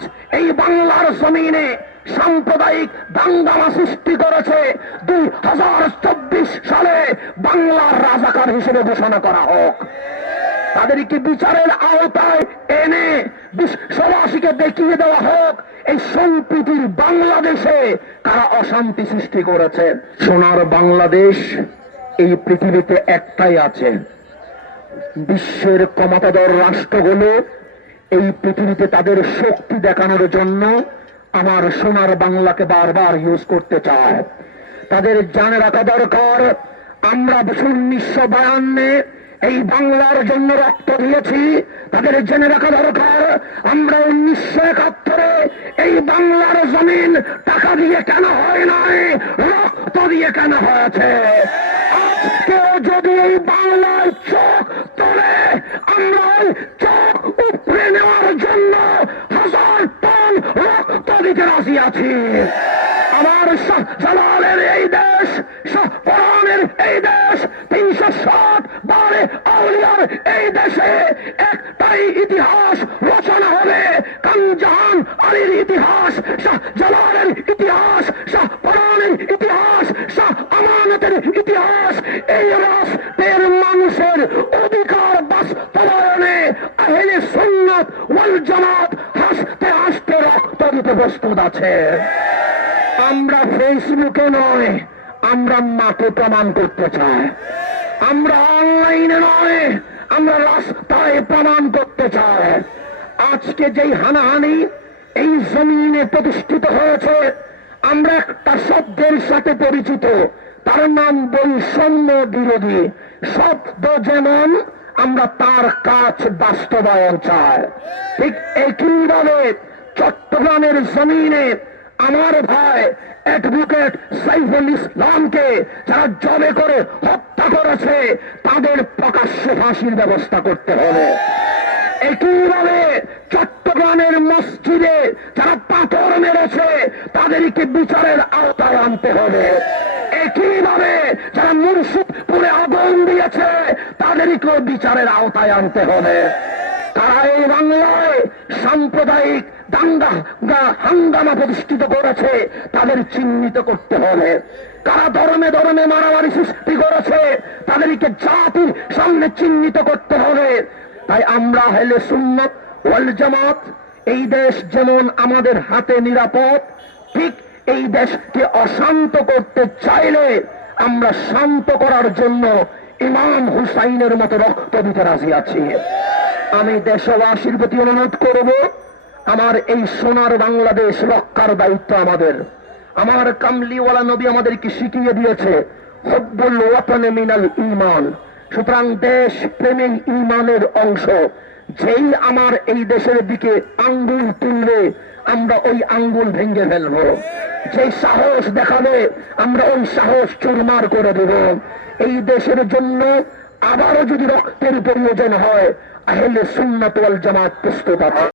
আজ এই বাংলার জমিনে সাম্প্রদায়িক দাঙ্গামা সৃষ্টি করেছে 2024 সালে বাংলার রাজাকার হিসেবে ঘোষণা করা হোক। তাদেরকে বিচারের আওতায় এনে বিশ্ববাসীকে দেখিয়ে দেওয়া হোক এই সম্প্রীতির বাংলাদেশে কারা অশান্তি সৃষ্টি করেছে। সোনার বাংলাদেশ এই পৃথিবীতে একটাই আছে। বিশ্বের ক্ষমতাধর রাষ্ট্রগুলো এই পৃথিবীতে তাদের শক্তি দেখানোর জন্য আমার সোনার বাংলাকে বারবার ইউজ করতে চায়। তাদের জানে রাখা দরকার, আমরা 1952 এই বাংলার জন্য রক্ত দিয়েছি। তাদের জেনে রাখা দরকার, আমরা 1971 এই বাংলার জমিন টাকা দিয়ে কেনা হয় নাই, রক্ত দিয়ে কেনা হয়েছে। আজকে যদি এই বাংলায় চোখ তোলে, আমরা ওই চোখ উপড়ে নেওয়ার জন্য 1000 টন রক্ত দিতে রাজি আছি। আমার শাহজালালের এই দেশ, শাহপরানের এই দেশ, 360 বারে আউলিয়ার এই দেশে একটাই ইতিহাস রচনা হবে। কানজাহান আলীর ইতিহাস, শাহজালালের ইতিহাস, শাহপরানের ইতিহাস, শাহ আমানতের ইতিহাস। এই রাষ্ট্রের মানুষের অধিকার বাস্তবায়নে আহলে সুন্নাত ওয়াল জামাত হাসতে হাসতে রক্ত দিতে প্রস্তুত আছে। আমরা ফেসবুকে নয়, আমরা মাঠে প্রমাণ করতে চাই। আমরা অনলাইনে নয়, আমরা রাস্তায় প্রমাণ করতে চাই। আজকে যেই হানাহানি এই জমিনে প্রতিষ্ঠিত হয়েছে, আমরা একটা শব্দের সাথে পরিচিত, তার নাম বৈষম্য বিরোধী। শব্দ যেমন, আমরা তার কাজ বাস্তবায়ন চাই। ঠিক একইভাবে চট্টগ্রামের জমিনে আমার ভাই অ্যাডভোকেট সাইফুল ইসলামকে যারা জবে করে হত্যা করেছে, তাদের প্রকাশ্যে ফাঁসির ব্যবস্থা করতে হবে। একইভাবে চট্টগ্রামের মসজিদে যারা পাথর মেরেছে, তাদেরকে বিচারের আওতায় আনতে হবে। একইভাবে যারা মুর্শিদপুরে আগুন দিয়েছে, তাদেরকেও বিচারের আওতায় আনতে হবে। তারা এই বাংলায় সাম্প্রদায়িক দাঙ্গা হাঙ্গামা প্রতিষ্ঠিত করেছে, তাদের চিহ্নিত করতে হবে। কারা ধর্মে ধর্মে মারামারি সৃষ্টি করেছে, তাদেরকে জাতির সামনে চিহ্নিত করতে হবে। তাই আমরা আহলে সুন্নাত ওয়াল জামাত, এই দেশ যেমন আমাদের হাতে নিরাপদ, ঠিক এই দেশকে অশান্ত করতে চাইলে আমরা শান্ত করার জন্য ইমাম হুসাইনের মতো রক্ত দিতে রাজি আছি। আমি দেশবাসীর প্রতি অনুরোধ করব, আমার এই সোনার বাংলাদেশ রক্ষার দায়িত্ব আমাদের। আমার কামলিওয়ালা নবী আমাদেরকে শিখিয়ে দিয়েছে, হুব্বুল ওয়াতানি মিনাল ঈমান। সুতরাং দেশ প্রেমী ঈমানের অংশ। যেই আমার এই দেশের দিকে আঙ্গুল তুলবে, আমরা ওই আঙ্গুল ভেঙে ফেলবো। যে সাহস দেখাবে, আমরা ওই সাহস চুরমার করে দেব। এই দেশের জন্য আবারও যদি রক্তের প্রয়োজন হয়, আহলে সুন্নাত ওয়াল জামাত প্রস্তুত আছে।